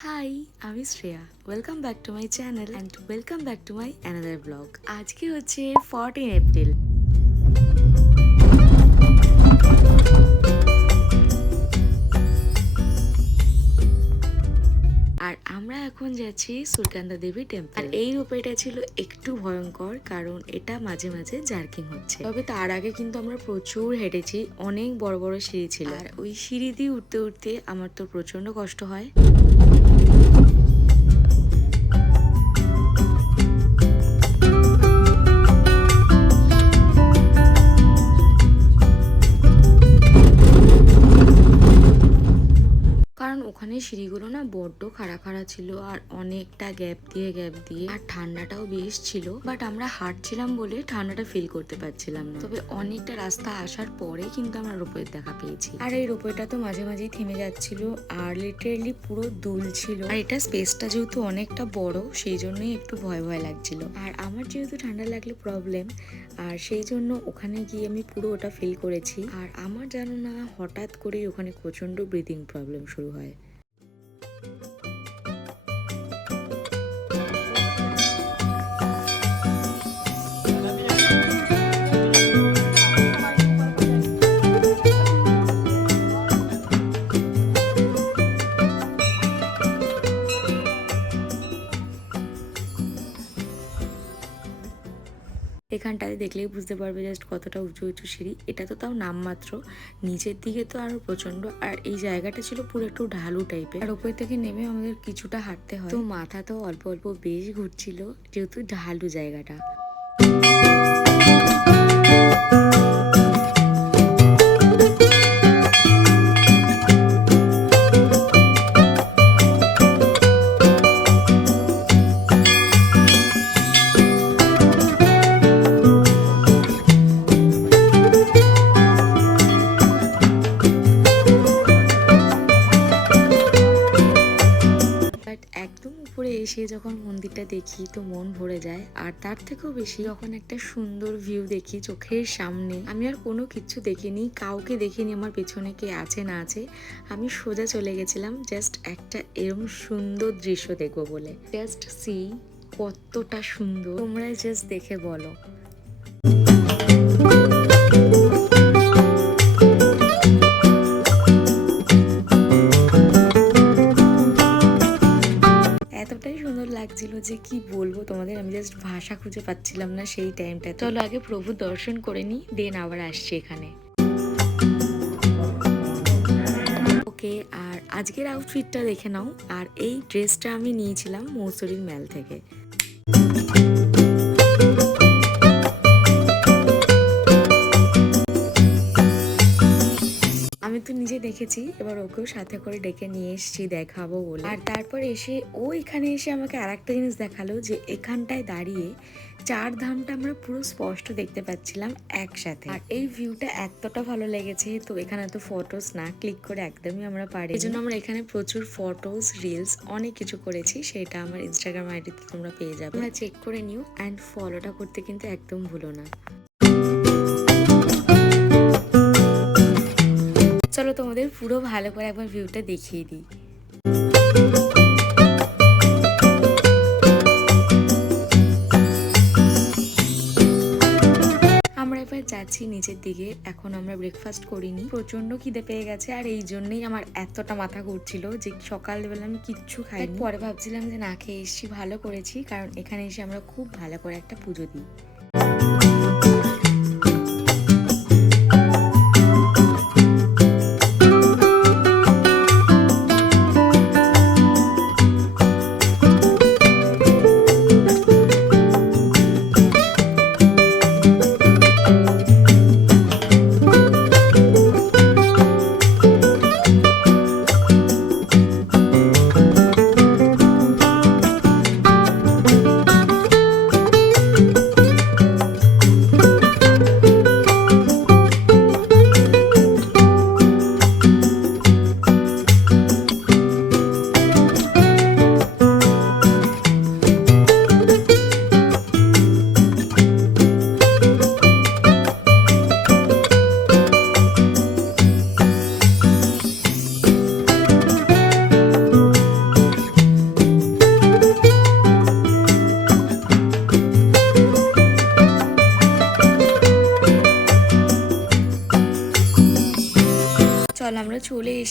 High, আমি Shreya. Welcome back to my channel and welcome back to my another blog. আজকে হচ্ছে 14 April. আর আমরা এখন যাচ্ছি সুলকান্দা দেবী টেম্পল। আর এই রোপওয়েটা ছিল একটু ভয়ঙ্কর, কারণ এটা মাঝে মাঝে জার্কিং হচ্ছে। তবে তার আগে কিন্তু আমরা প্রচুর হেঁটেছি, অনেক বড় বড় সিঁড়ি ছিল। আর ওই সিঁড়ি দিয়ে উঠতে উঠতে আমার তো প্রচন্ড কষ্ট হয়। কারণ ওখানে সিঁড়িগুলো না বড্ড খাড়া খাড়া ছিল, আর অনেকটা গ্যাপ দিয়ে আর ঠান্ডাটাও বেশ ছিল। বাট আমরা হাঁটছিলাম বলে ঠান্ডাটা ফিল করতে পারছিলাম না। তবে অনেকটা রাস্তা আসার পরে কিন্তু আমরা রোপওয়ের দেখা পেয়েছি। আর এই রোপওয়েটা তো মাঝে মাঝেই থেমে যাচ্ছিল আর লিটারেলি পুরো দুল ছিল। আর এটা স্পেসটা যেহেতু অনেকটা বড়, সেই জন্যই একটু ভয় ভয় লাগছিল। আর আমার যেহেতু ঠান্ডা লাগলে প্রবলেম, আর সেই জন্য ওখানে গিয়ে আমি পুরো ওটা ফিল করেছি। আর আমার জানো না, হঠাৎ করে ওখানে প্রচন্ড ব্রিদিং প্রবলেম শুরু হয়। এখানটায় দেখলেই বুঝতে পারবে জাস্ট কতটা উঁচু উঁচু সিঁড়ি। এটা তো তাও নামমাত্র, নিচের দিকে তো আরো প্রচন্ড। আর এই জায়গাটা ছিল পুরো একটু ঢালু টাইপের, আর উপর থেকে নেমে আমাদের কিছুটা হাঁটতে হয়। তো মাথা তো অল্প অল্প বেশ ঘুরছিল, যেহেতু ঢালু জায়গাটা। একদম উপরে এসে যখন মন্দিরটা দেখি তো মন ভরে যায়। আর তার থেকেও বেশি যখন একটা সুন্দর ভিউ দেখি চোখের সামনে, আমি আর কোনো কিছু দেখিনি, কাউকে দেখিনি আমার পেছনে কে আছে না আছে। আমি সোজা চলে গেছিলাম জাস্ট একটা এরকম সুন্দর দৃশ্য দেখবো বলে। জাস্ট সি কতটা সুন্দর, তোমরা জাস্ট দেখে বলো। এতটাই সুন্দর লাগছিল যে কি বলবো তোমাদের, আমি জাস্ট ভাষা খুঁজে পাচ্ছিলাম না সেই টাইমটা। চলো আগে প্রভু দর্শন করে নিই, দেন আবার আসছি এখানে। ওকে, আর আজকের আউটফিটটা দেখে নাও। আর এই ড্রেসটা আমি নিয়েছিলাম মৌসুরির মেল থেকে। আমি তো নিজে দেখেছি, এবার ওকেও সাথে করে ডেকে নিয়ে এসেছি দেখাবো বলে। আর তারপর এসে ও এখানে এসে আমাকে আরেকটা জিনিস দেখালো, যে এখানটায় দাঁড়িয়ে চার ধামটা আমরা পুরো স্পষ্ট দেখতে পাচ্ছিলাম একসাথে। আর এই ভিউটা এতটা ভালো লেগেছে, তো এখানে তো ফটোস না ক্লিক করে একদমই আমরা পারি। এই জন্য আমরা এখানে প্রচুর ফটোস, রিলস অনেক কিছু করেছি, সেটা আমার ইনস্টাগ্রাম আইডিতে তোমরা পেয়ে যাবে। তোমরা চেক করে নিও অ্যান্ড ফলোটা করতে কিন্তু একদম ভুলো না। চলো তোমাদের পুরো ভালো করে একবার ভিউটা দেখিয়ে দিই। আমরা এবার যাচ্ছি নিচের দিকে। এখন আমরা ব্রেকফাস্ট করিনি, প্রচন্ড খিদে পেয়ে গেছে। আর এই জন্যই আমার এতটা মাথা ঘুরছিল যে সকালবেলা আমি কিচ্ছু খাইনি। পরে ভাবছিলাম যে না খেয়ে এসেছি, ভালো করেছি, কারণ এখানে এসে আমরা খুব ভালো করে একটা পুজো দিই।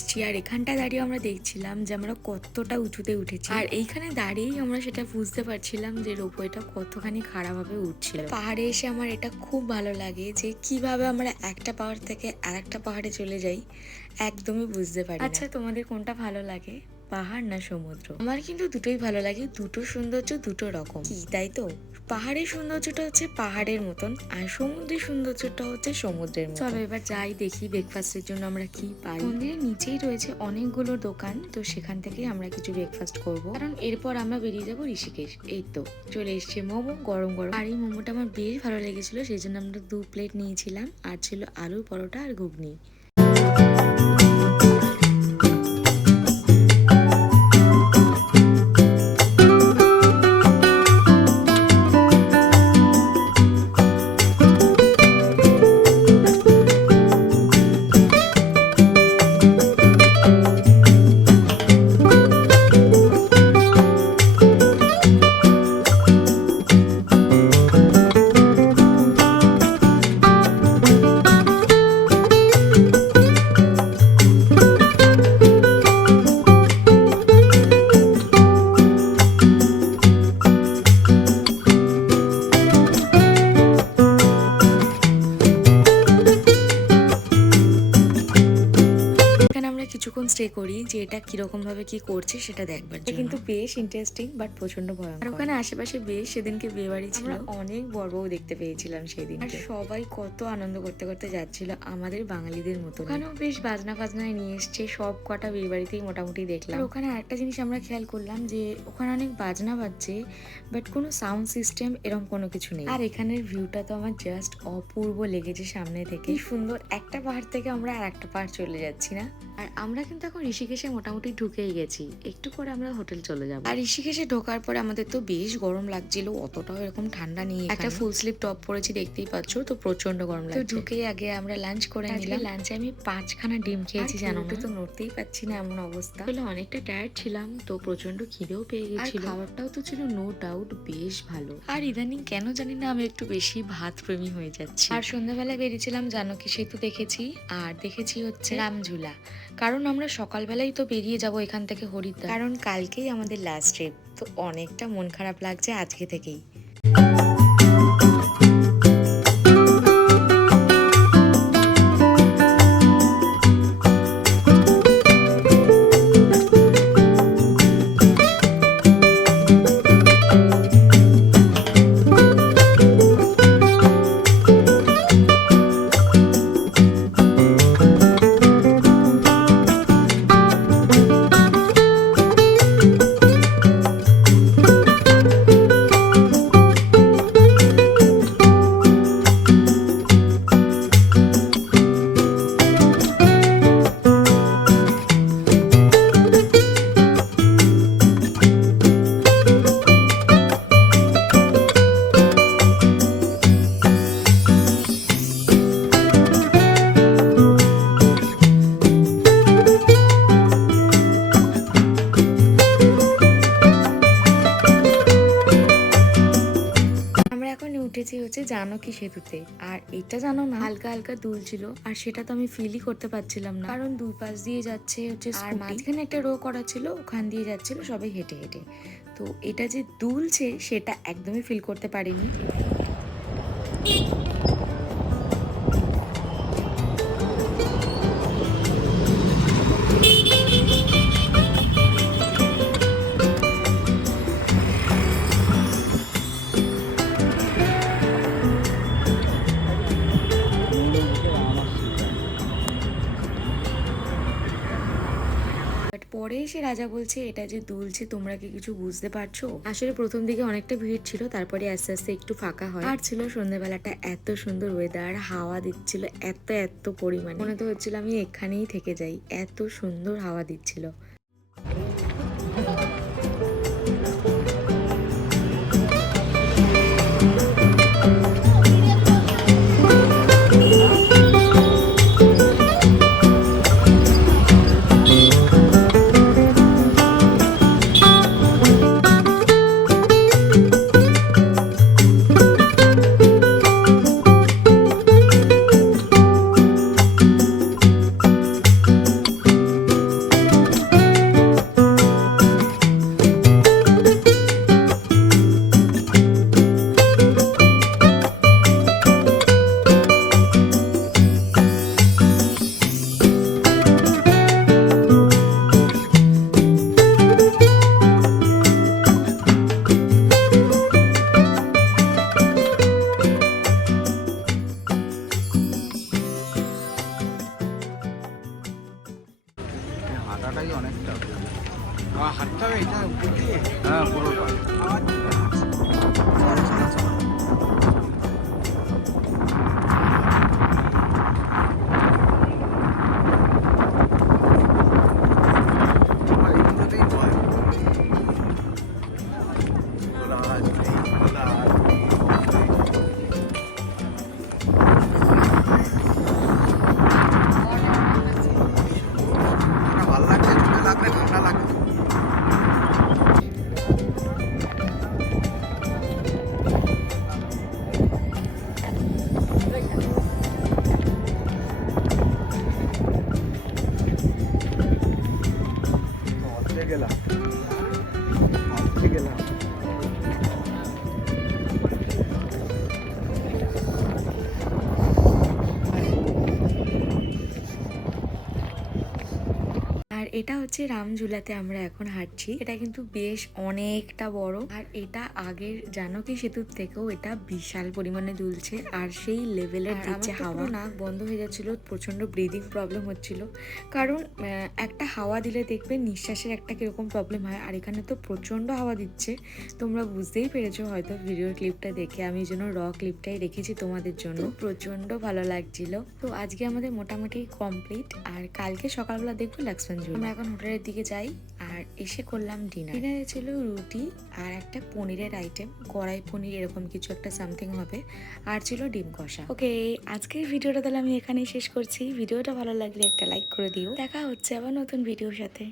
এসেছি আর এখানটা দাঁড়িয়ে আমরা দেখছিলাম যে আমরা কতটা উঁচুতে উঠেছি, আর এইখানে দাঁড়িয়েই আমরা সেটা বুঝতে পারছিলাম যে রোপওয়েটা কতখানি খারাপভাবে উঠছিল। পাহাড়ে এসে আমার এটা খুব ভালো লাগে যে কিভাবে আমরা একটা পাহাড় থেকে আরেকটা পাহাড়ে চলে যাই, একদমই বুঝতে পারি। আচ্ছা, তোমাদের কোনটা ভালো লাগে, পাহাড় না সমুদ্র? আমার কিন্তু দুটোই ভালো লাগে, দুটো সৌন্দর্য দুটো রকম, কি তাই তো? পাহাড়ের সৌন্দর্যটা হচ্ছে পাহাড়ের মতন, আর সমুদ্রের সৌন্দর্যটা হচ্ছে সমুদ্রের মতন। চলো এবার যাই দেখি ব্রেকফাস্টের জন্য আমরা কি পাই। মন্দিরের নিচেই রয়েছে অনেকগুলো দোকান, তো সেখান থেকে আমরা কিছু ব্রেকফাস্ট করব, কারণ এরপর আমরা বেরিয়ে যাবো ঋষিকেশ। এই তো চলে এসছে মোমো গরম গরম, আর এই মোমোটা আমার বেশ ভালো লেগেছিল, সেই জন্য আমরা 2 প্লেট নিয়েছিলাম, আর ছিল আলুর পরোটা আর ঘুগনি। কিছুক্ষণ স্টে করি যে এটা কিরকম ভাবে কি করছে সেটা দেখবার জন্য। কিন্তু বেশ ইন্টারেস্টিং বাট প্রচন্ড ভয়ঙ্কর। আর ওখানে আশেপাশে বেশ সেদিনকে বিয়ে বাড়ি ছিল, অনেক বড় বউ দেখতে পেয়েছিলাম সেদিন, আর সবাই কত আনন্দ করতে করতে যাচ্ছিল আমাদের বাঙালিদের মতো। ওখানেও বেশ বাজনা ফাজনায় নিয়ে এসছে, সব কটা বিয়ে বাড়িতেই মোটামুটি দেখলাম। ওখানে আরেকটা জিনিস আমরা খেয়াল করলাম যে ওখানে অনেক বাজনা বাজছে বাট কোনো সাউন্ড সিস্টেম এরকম কোনো কিছু নেই। আর এখানের ভিউটা তো আমার জাস্ট অপূর্ব লেগেছে, সামনে থেকে সুন্দর। একটা পাহাড় থেকে আমরা আর একটা পাহাড় চলে যাচ্ছি না, আর আমরা কিন্তু এখন ঋষিকেশে মোটামুটি ঢুকেই গেছি, একটু পরে আমরা হোটেল চলে যাবো। আর ঋষিকেশে ঢোকার পরে আমাদের তো বেশ গরম লাগছিল, অতটাও এরকম ঠান্ডা নেই, একটা ফুল স্লিভ টপ পরেছি দেখতেই পাচ্ছ, তো প্রচন্ড গরম লাগছে। তো ঢুকেই আগে আমরা লাঞ্চ করে নিলাম। লাঞ্চে আমি 5খানা ডিম খেয়েছি, জানো না, তো নড়তেই পাচ্ছি না এমন অবস্থা। আসলে অনেকটা টায়ার্ড ছিলাম, তো প্রচন্ড খিদেও পেয়ে গেছিল, খাবারটাও তো ছিল নো ডাউট বেশ ভালো। আর ইদানিং কেন জানি না আমি একটু বেশি ভাত প্রেমী হয়ে যাচ্ছি। আর সন্ধ্যাবেলায় বেরিয়েছিলাম জানকী সেতু দেখেছি, আর দেখেছি হচ্ছে রামঝুলা, কারণ আমরা সকালবেলাই তো বেরিয়ে যাব এখান থেকে হরিদ্বার, কারণ কালকেই আমাদের লাস্ট ট্রিপ, তো অনেকটা মন খারাপ লাগছে আজকে থেকেই। উঠেছি হচ্ছে জানকী সেতুতে, আর এটা জানো না হালকা হালকা দুল ছিল, আর সেটা তো আমি ফিলই করতে পারছিলাম না, কারণ দুই পাশ দিয়ে যাচ্ছে হচ্ছে, আর মাঝখানে একটা রো করা ছিল, ওখান দিয়ে যাচ্ছিল সবাই হেঁটে হেঁটে, তো এটা যে দুলছে সেটা একদমই ফিল করতে পারিনি। পরে এসে রাজা বলছে এটা যে দুলছে তোমরা কি কিছু বুঝতে পারছো? আসলে প্রথম দিকে অনেকটা ভিড় ছিল, তারপরে আস্তে আস্তে একটু ফাঁকা হয়, আর ছিল সন্ধ্যাবেলাটা এত সুন্দর ওয়েদার, হাওয়া দিচ্ছিল এত এত পরিমাণে, মনে তো হচ্ছিল আমি এখানেই থেকে যাই, এত সুন্দর হাওয়া দিচ্ছিল। হ্যাঁ পুরোটা। এইগুলোতেই ভয়। রাজ নেই, রাজ। ভালো লাগছে, ছোট লাগবে, ঠান্ডা লাগবে। অর্ধে গেলাম, অর্ধে গেলাম। আর এটা হচ্ছে রামঝুলাতে আমরা এখন হাঁটছি। এটা কিন্তু বেশ অনেকটা বড়, আর এটা আগের জানকী সেতুর থেকেও এটা বিশাল পরিমাণে দুলছে, আর সেই লেভেলের দিচ্ছে হাওয়া। নাক বন্ধ হয়ে যাচ্ছিল, প্রচন্ড ব্রিদিং প্রবলেম হচ্ছিল, কারণ একটা হাওয়া দিলে দেখবে নিঃশ্বাসের একটা কিরকম প্রবলেম হয়, আর এখানে তো প্রচন্ড হাওয়া দিচ্ছে। তোমরা বুঝতেই পেরেছো হয়তো ভিডিওর ক্লিপটা দেখে, আমি এই জন্য ক্লিপটাই রেখেছি তোমাদের জন্য। প্রচন্ড ভালো লাগছিল। তো আজকে আমাদের মোটামুটি কমপ্লিট, আর কালকে সকালবেলা দেখবো লক্ষ্মণ। আমরা এখন হোটেলের দিকে যাই, আর এসে করলাম ডিনারে ছিল রুটি আর একটা পনিরের আইটেম, কড়াই পনির এরকম কিছু একটা সামথিং হবে, আর ছিল ডিম কষা। ওকে, আজকের ভিডিওটা তাহলে আমি এখানেই শেষ করছি। ভিডিওটা ভালো লাগলে একটা লাইক করে দিও। দেখা হচ্ছে আবার নতুন ভিডিওর সাথে।